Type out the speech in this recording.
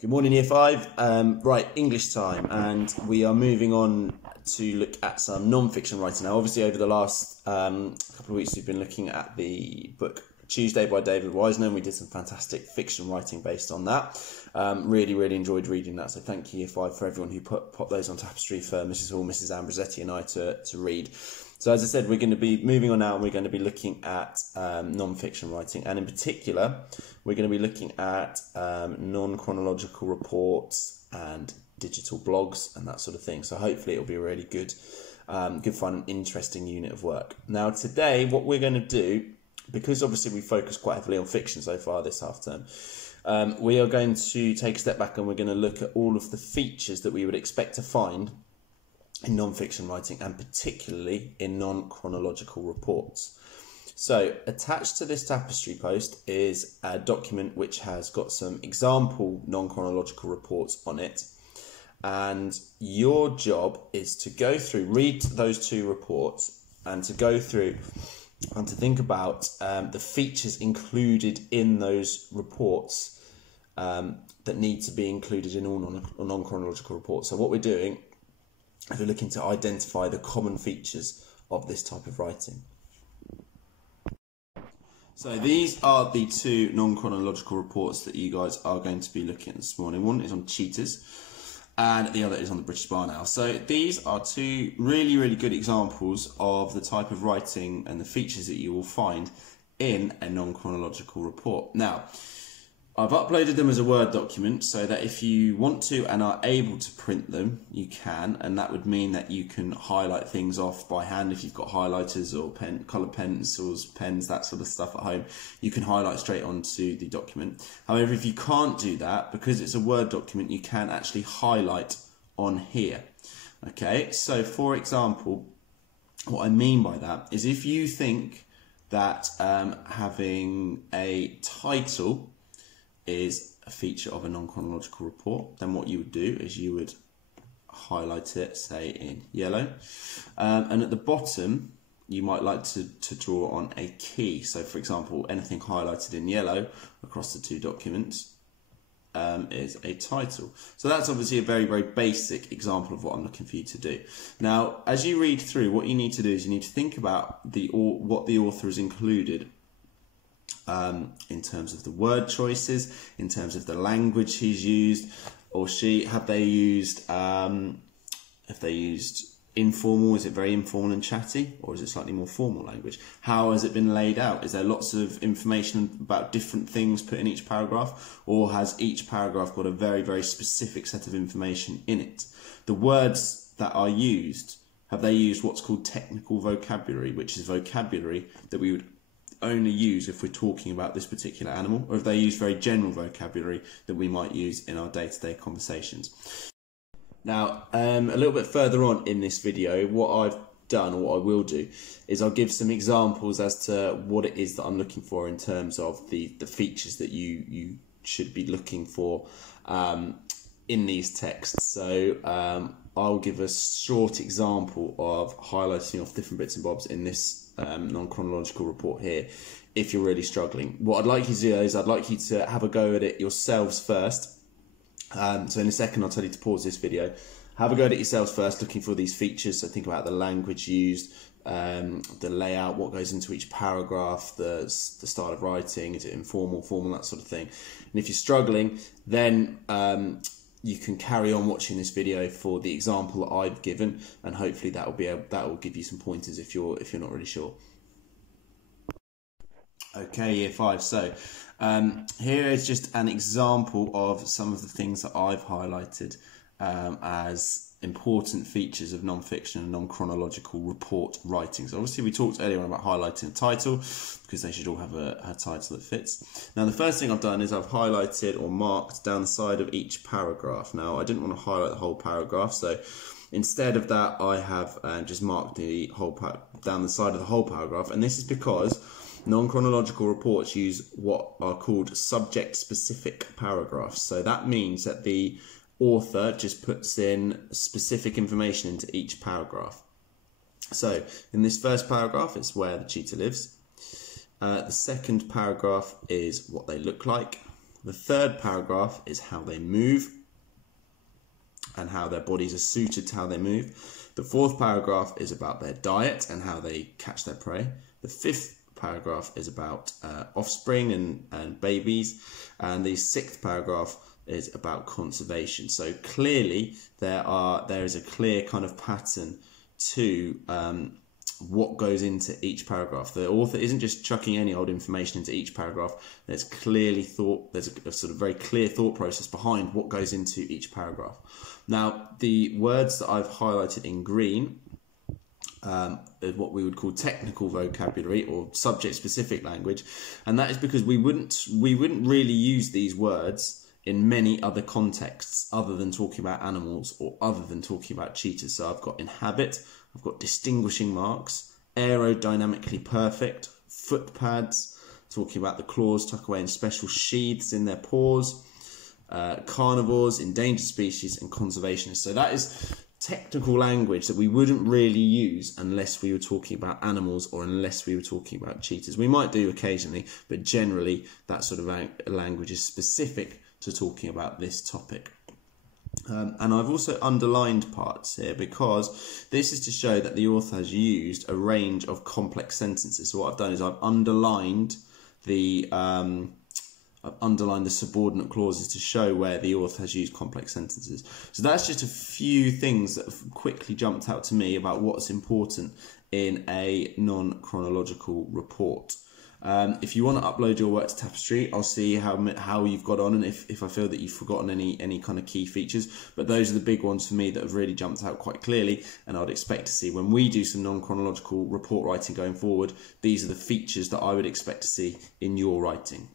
Good morning, Year 5. Right, English time, and we are moving on to look at some non-fiction writing. Now, obviously, over the last couple of weeks, we've been looking at the book Tuesday by David Wisner, and we did some fantastic fiction writing based on that. Really enjoyed reading that, so thank you, Year 5, for everyone who popped those on Tapestry for Mrs. Hall, Mrs. Ambrosetti and I to read. So as I said, we're going to be moving on now, and we're going to be looking at non-fiction writing, and in particular, we're going to be looking at non-chronological reports and digital blogs and that sort of thing. So hopefully it'll be a really good fun and interesting unit of work. Now today, what we're going to do, because obviously we focus quite heavily on fiction so far this half term, we are going to take a step back and we're going to look at all of the features that we would expect to find in non-fiction writing, and particularly in non-chronological reports. So attached to this Tapestry post is a document which has got some example non-chronological reports on it, and your job is to go through, read those two reports, and to go through and to think about the features included in those reports that need to be included in all non-chronological reports. So what we're doing is we're looking to identify the common features of this type of writing. So these are the two non-chronological reports that you guys are going to be looking at this morning. One is on cheetahs and the other is on the British Barn Owl. So these are two really good examples of the type of writing and the features that you will find in a non-chronological report. Now, I've uploaded them as a Word document so that if you want to and are able to print them, you can, and that would mean that you can highlight things off by hand if you've got highlighters or coloured pencils, pens, that sort of stuff at home. You can highlight straight onto the document. However, if you can't do that, because it's a Word document, you can actually highlight on here. Okay, so for example, what I mean by that is if you think that having a title is a feature of a non-chronological report, then what you would do is you would highlight it, say in yellow, and at the bottom you might like to draw on a key. So for example, anything highlighted in yellow across the two documents is a title. So that's obviously a very basic example of what I'm looking for you to do. Now as you read through, what you need to do is you need to think about what the author has included in terms of the word choices, in terms of the language he's used or she. Have they used informal? Is it very informal and chatty, or is it slightly more formal language? How has it been laid out? Is there lots of information about different things put in each paragraph, or has each paragraph got a very specific set of information in it? The words that are used, have they used what's called technical vocabulary, which is vocabulary that we would only use if we're talking about this particular animal, or if they use very general vocabulary that we might use in our day-to-day conversations. Now, a little bit further on in this video, what I've done, or what I will do, is I'll give some examples as to what it is that I'm looking for in terms of the features that you should be looking for in these texts. So I'll give a short example of highlighting off different bits and bobs in this non-chronological report here if you're really struggling. What I'd like you to do is I'd like you to have a go at it yourselves first. So in a second I'll tell you to pause this video. Have a go at it yourselves first, looking for these features. So think about the language used, the layout, what goes into each paragraph, the style of writing, is it informal, formal, that sort of thing. And if you're struggling, then you can carry on watching this video for the example that I've given, and hopefully that will give you some pointers if you're not really sure. Okay, Year 5. So here is just an example of some of the things that I've highlighted as important features of non-fiction and non-chronological report writing. So obviously we talked earlier on about highlighting a title, because they should all have a title that fits. Now the first thing I've done is I've highlighted or marked down the side of each paragraph. Now I didn't want to highlight the whole paragraph, so instead of that I have just marked the whole down the side of the whole paragraph, and this is because non-chronological reports use what are called subject-specific paragraphs. So that means that the author just puts in specific information into each paragraph. So in this first paragraph, it's where the cheetah lives. The second paragraph is what they look like. The third paragraph is how they move and how their bodies are suited to how they move. The fourth paragraph is about their diet and how they catch their prey. The fifth paragraph is about offspring and babies. And the sixth paragraph is about conservation. So clearly there is a clear kind of pattern to what goes into each paragraph. The author isn't just chucking any old information into each paragraph. There's a sort of very clear thought process behind what goes into each paragraph. Now, the words that I've highlighted in green is what we would call technical vocabulary or subject-specific language, and that is because we wouldn't really use these words in many other contexts other than talking about animals or other than talking about cheetahs. So I've got inhabit, I've got distinguishing marks, aerodynamically perfect, foot pads, talking about the claws tuck away in special sheaths in their paws, carnivores, endangered species, and conservationists. So that is technical language that we wouldn't really use unless we were talking about animals or unless we were talking about cheetahs. We might do occasionally, but generally that sort of language is specific to talking about this topic. And I've also underlined parts here because this is to show that the author has used a range of complex sentences. So what I've done is I've underlined the subordinate clauses to show where the author has used complex sentences. So that's just a few things that have quickly jumped out to me about what's important in a non-chronological report. If you want to upload your work to Tapestry, I'll see how you've got on and if I feel that you've forgotten any kind of key features. But those are the big ones for me that have really jumped out quite clearly, and I'd expect to see when we do some non-chronological report writing going forward, these are the features that I would expect to see in your writing.